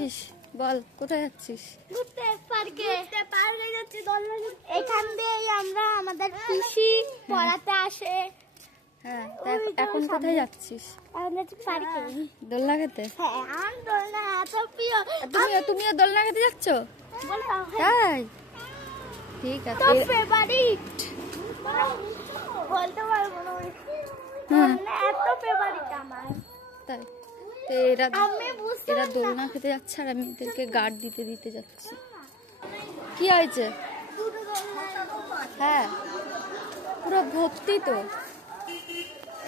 যাচ্ছিস? বল কোথায় যাচ্ছিস? ঘুরতে পার্কে যাচ্ছি। এখান দিয়ে আমরা আমাদের পিসি পড়াতে আসে। হ্যাঁ, এখন কোথায় যাচ্ছিস? পার্কে দোলনা খেতে। হ্যাঁ, আমার দোলনা এত প্রিয়। তুমিও দোলনা খেতে যাচ্ছ? তাই ঠিক আছে। তো ফেভারিট বলতে পারবো না, এত ফেভারিট আমার। তাই তো এরা দোলনা খেতে যাচ্ছে আর আমি এদেরকে গার্ড দিতে যাচ্ছি। কি হয়েছে? হ্যাঁ, পুরো ভর্তি তো,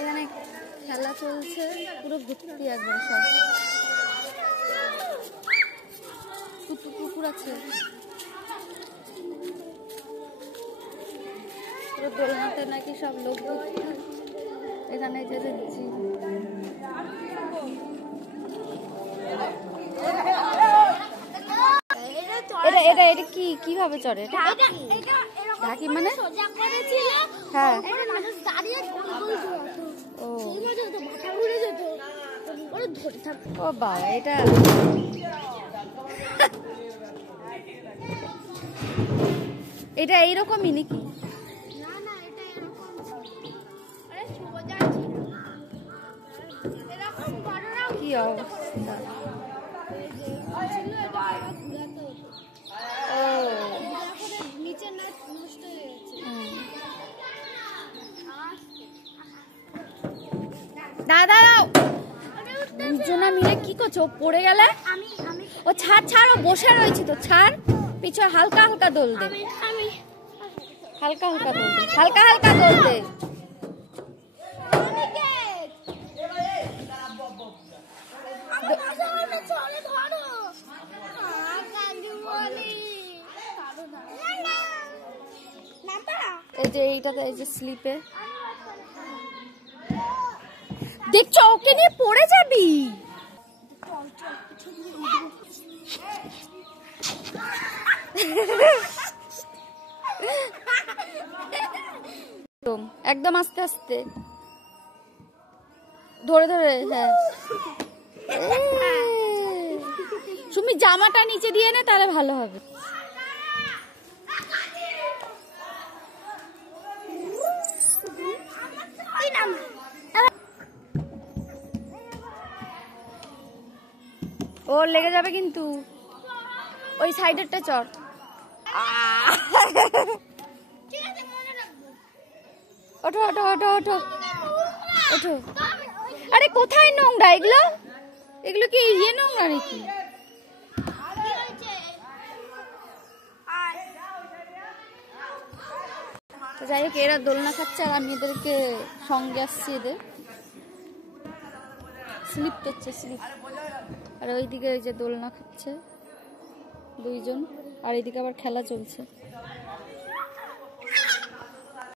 এখানে খেলা চলছে, পুরো ভর্তি একবার সব। কুকুর আছে পুরো দোলনাতে, নাকি সব লোক ভর্তি। এখানে যে দেখছি এটা কিভাবে চড়ে? ঢাকি মানে? হ্যাঁ, ও বাবা, এটা এইরকমই নাকি? কি অবস্থা! দাঁড়াও, দুজনা মিলে কি করছো? পড়ে গেলে? ও ছাড়, ও বসে রয়েছে তো, ছাড়। পিছনে হালকা হালকা দোল দে, হালকা দোল দে। এই যে এইটাতে, এই যে স্লিপে দেখছো, ওকে নিয়ে পড়ে যাবি। একদম আস্তে আস্তে ধরে। হ্যাঁ, তুমি জামাটা নিচে দিয়ে নে, তাহলে ভালো হবে। ও লেগে যাবে কিন্তু, ওই সাইডেরটা চড়। ওঠো। আরে কোথায় নোংরা এগুলো কি নোংরা নাকি? যাই হোক, এরা দোলনা খাচ্ছে আর আমি এদেরকে সঙ্গে আসছি। এদের স্লিপ করছে, আর ওইদিকে ওই যে দোলনা খাচ্ছে দুইজন, আর এইদিকে আবার খেলা চলছে।